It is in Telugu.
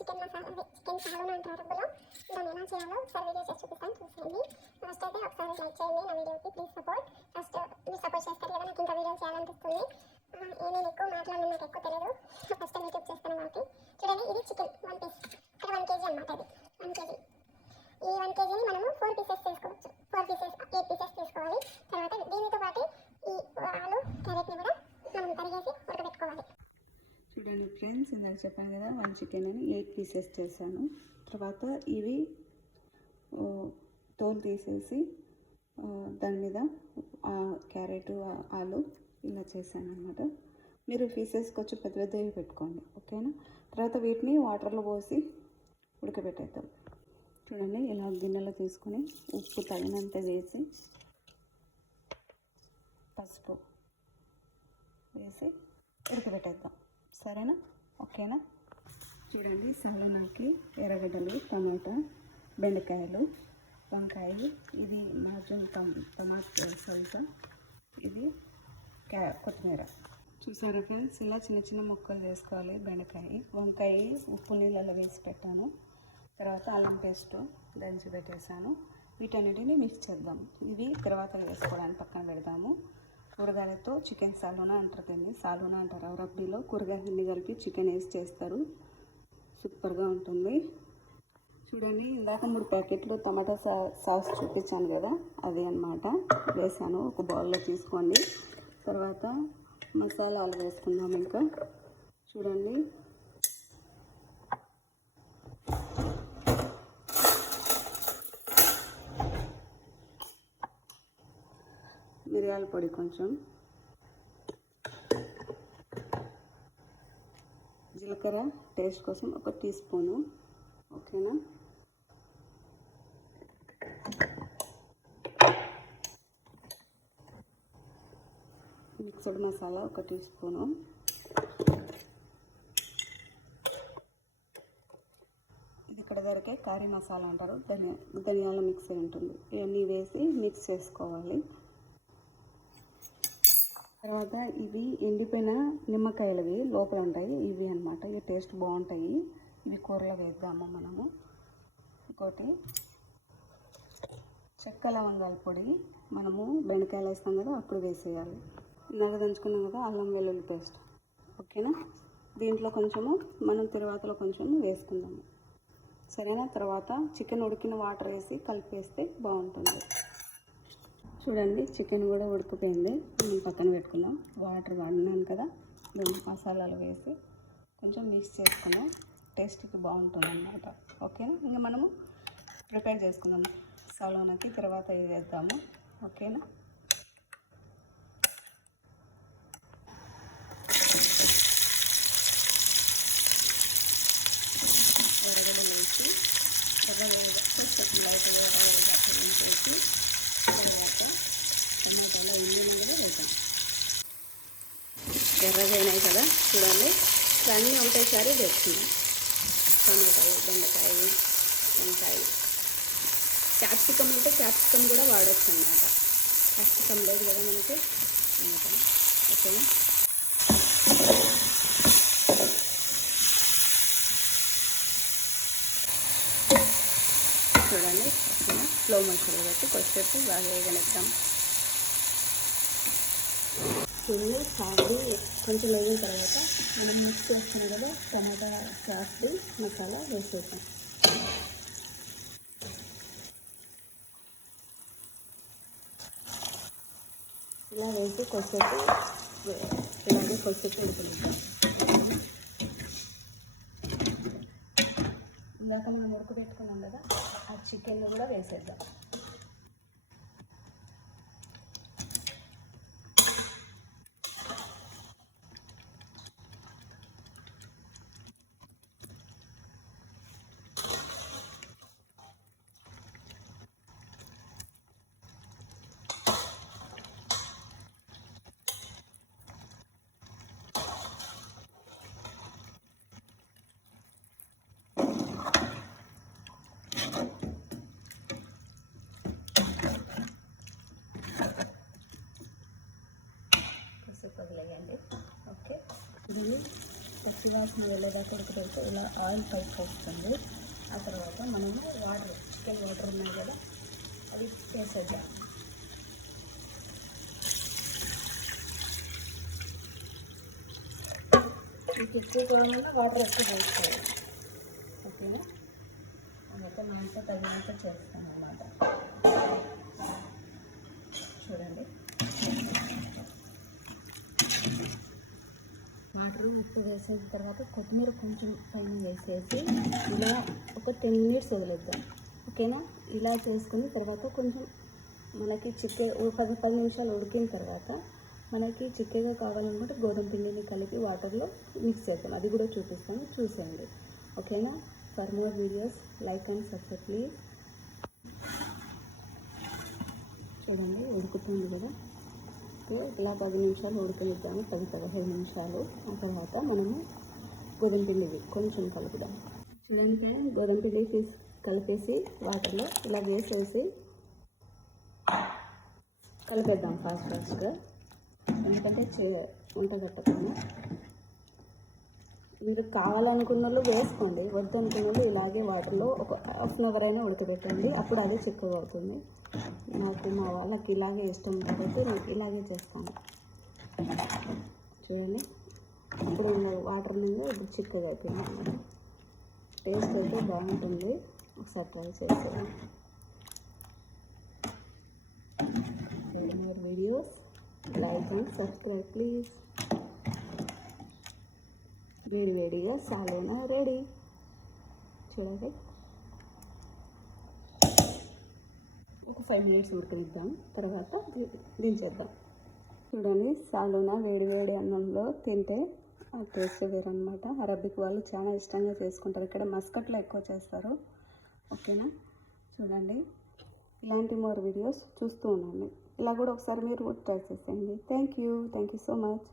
చికెన్ మసాలా చికెన్ సాలూనా అంటారు తెలుగులో. దాన్ని ఎలా చేయాలో ఒకసారి వీడియో చేసి చూపిస్తాను, చూసేయండి. ఫస్ట్ అయితే ఒకసారి లైక్ చేయండి నా వీడియోకి, ప్లీజ్ సపోర్ట్. ఫస్ట్ మీరు సపోర్ట్ చేస్తారు కదా నాకు ఇంకా వీడియో చేయాలనిపిస్తుంది. నేను ఎక్కువ మాట్లాడిన నాకు ఎక్కువ తెలియదు, ఫస్ట్ టైం యూట్యూబ్ చేస్తాను కాబట్టి. చూడండి, ఇది చికెన్ 1 పీస్, ఇక్కడ 1 kg అనమాట. ఇది 1 kg. ఈ 1 kgని మనము 4 పీసెస్ తీసుకోవచ్చు. 4 పీసెస్ 8 పీసెస్ తీసుకోవాలి. తర్వాత దీనితో పాటు ఈ ఆలు క్యారెట్ని కూడా మనం తరిగేసి ఉడకబెట్టుకోవాలి. చూడండి ఫ్రెండ్స్, ఇందాక చెప్పాను కదా 1 చికెన్ అని 8 పీసెస్ చేశాను. తర్వాత ఇవి తోలు తీసేసి దాని మీద క్యారెట్ ఆలు ఇలా చేశాను అనమాట. మీరు పీసెస్కి వచ్చి పెద్ద పెద్దవి పెట్టుకోండి, ఓకేనా. తర్వాత వీటిని వాటర్లో పోసి ఉడకబెట్టేద్దాం. చూడండి, ఇలా గిన్నెలో తీసుకొని ఉప్పు తగినంత వేసి పసుపు వేసి ఉడకబెట్టేద్దాం, సరేనా, ఓకేనా. చూడండి, సాలూనాకి ఎర్రగడ్డలు, టమాటా, బెండకాయలు, వంకాయ, ఇది నాజూన్ టమాటా సల్సా, ఇది కొత్తిమీర. చూసారా ఫ్రెండ్స్, ఇలా చిన్న చిన్న ముక్కలు వేసుకోవాలి. బెండకాయ, వంకాయ ఉప్పు నీళ్ళలో వేసి పెట్టాను. తర్వాత అల్లం పేస్ట్ దంచి పెట్టేసాను. వీటన్నిటిని మిక్స్ చేద్దాం. ఇవి తర్వాత వేసుకోవడానికి పక్కన పెడదాము. కూరగాయలతో చికెన్ సాలూనా అంటారు, దీన్ని సాలూనా అంటారు అరబ్బీలో. కూరగాయలన్నీ కలిపి చికెన్ వేసి చేస్తారు, సూపర్గా ఉంటుంది. చూడండి, ఇందాక 3 ప్యాకెట్లు టమాటా సాస్ చూపించాను కదా, అది అన్నమాట వేసాను. ఒక బౌల్లో తీసుకోండి. తర్వాత మసాలాలు వేసుకుందాం. ఇంకా చూడండి, మిరియాల పొడి కొంచెం, జీలకర్ర టేస్ట్ కోసం 1 టీ స్పూను, ఓకేనా. మిక్స్డ్ మసాలా 1 టీ స్పూను, ఇది ఇక్కడ దొరికే కారీ మసాలా అంటారు, ధనియాల మిక్స్ ఉంటుంది. ఇవన్నీ వేసి మిక్స్ చేసుకోవాలి. తర్వాత ఇవి ఎండిపోయిన నిమ్మకాయలవి లోపల ఉంటాయి, ఇవి అన్నమాట. ఇవి టేస్ట్ బాగుంటాయి. ఇవి కూరలో వేద్దాము మనము. ఇంకోటి చెక్క లవంగాల పొడి మనము బెండకాయలు వేస్తాం కదా, అప్పుడు వేసేయాలి. ఇందాక దంచుకున్నాం కదా అల్లం వెల్లుల్లి పేస్ట్, ఓకేనా. దీంట్లో కొంచెము మనం తర్వాతలో కొంచెం వేసుకుందాము, సరేనా. తర్వాత చికెన్ ఉడికిన వాటర్ వేసి కలిపేస్తే బాగుంటుంది. చూడండి, చికెన్ కూడా ఉడికిపోయింది. మనం పక్కన పెట్టుకుందాం. వాటర్ వాడినాను కదా, మసాలాలు వేసి కొంచెం మిక్స్ చేసుకుందాం. టేస్ట్కి బాగుంటుంది అన్నమాట, ఓకేనా. ఇంకా మనము ప్రిపేర్ చేసుకుందాం సాలూనాకి. తర్వాత ఇది వేద్దాము, ఓకేనా. ఎర్రగడ్డ వేసి కొంచెం లైట్గా వేసి తర్వాత టమాటాలో ఇందులో కూడా వేద్దాం. ఎర్రగా అయినాయి కదా, చూడండి. అన్నీ ఒకటేసారి వేసుకుందాం. టమాటాలు, బెండకాయ, వంకాయ, క్యాప్సికమ్ ఉంటే క్యాప్సికమ్ కూడా వాడచ్చు అన్నమాట. క్యాప్సికమ్ లేదు కదా మనకి, అందుకని, ఓకేనా. చూడండి, ఓకేనా. స్లో మోషన్లో పెట్టి కొద్దిసేపు బాగా వేగనిద్దాం. చూడండి, సాగు కొంచెం వేగిన తర్వాత మనం మిక్స్ చేస్తాం కదా టమాటా సాస్ మసాలా వేసేద్దాం. ఇలా వేసి కొద్దిసేపు ఇలాగే కొద్దిసేపు ఉడకనిద్దాం. ఇందాక మనం ఉడకబెట్టుకున్నాం కదా, ఆ చికెన్ కూడా వేసేద్దాం. పచ్చి వాసన వెళ్ళేదాకా ఉడకబెడితే ఇలా ఆయిల్ పైకి వస్తుంది. ఆ తర్వాత మనము వాటర్, చికెన్ వాటర్ ఉన్నాయి కదా, అవి వేసేద్దాం. మీకు ఎక్కువ కావాలన్నా వాటర్ ఎక్కువ వేసుకోవాలి. ఓకేనా? అందుకే నాతో తగినంత చేస్తాను అన్నమాట. చూడండి, వాటర్ ఉప్పు వేసిన తర్వాత కొత్తిమీర కొంచెం పైన వేసేసి ఇలా ఒక 10 మినిట్స్ వదిలేద్దాం. ఓకేనా? ఇలా చేసుకుని తర్వాత కొంచెం మనకి 10 నిమిషాలు ఉడికిన తర్వాత మనకి చిక్కగా కావాలనుకుంటే గోధుమ పిండిని కలిపి వాటర్లో మిక్స్ చేద్దాం. అది కూడా చూపిస్తాను, చూసేయండి. ఓకేనా? For more videos like and subscribe please. చూడండి, ఉడుకుతుంది కదా. ఇలా 10 నిమిషాలు ఉడకనిద్దాము, 10-15 నిమిషాలు. ఆ తర్వాత మనము గోధుమ పిండి కొంచెం కలుపుదాం. చూడండి, గోధుమ పిండి కలిపేసి వాటర్లో ఇలా వేసేసి కలిపేద్దాం ఫాస్ట్గా, ఎందుకంటే వంటగట్టకుండా. మీరు కావాలనుకున్న వాళ్ళు వేసుకోండి, వద్దనుకున్న వాళ్ళు ఇలాగే వాటర్లో ఒక హాఫ్ అన్ అవర్ అయినా ఉడకబెట్టండి, అప్పుడు అదే చిక్కగా అవుతుంది. నాకు మా వాళ్ళకి ఇలాగే ఇష్టం కాబట్టి నేను ఇలాగే చేస్తాను. చూడండి, ఇప్పుడు వాటర్ నుండి ఇప్పుడు చిక్కగా అయిపోయింది అన్నమాట. టేస్ట్ అయితే బాగుంటుంది, ఒకసారి ట్రై చేస్తాను. More videos like and subscribe please. వేడివేడిగా సాలోనా రెడీ. చూడండి, ఒక 5 మినిట్స్ ఉడకనిద్దాం, తర్వాత దించేద్దాం. చూడండి, సాలోనా వేడివేడి అన్నంలో తింటే ఆ టేస్ట్ వేరనమాట. అరబిక్ వాళ్ళు చాలా ఇష్టంగా చేసుకుంటారు, ఇక్కడ మస్కట్లో ఎక్కువ చేస్తారు. ఓకేనా? చూడండి, ఇలాంటి మోర్ వీడియోస్ చూస్తూ ఉండండి. ఇలా కూడా ఒకసారి మీరు ట్రై చేసేయండి. Thank you so much.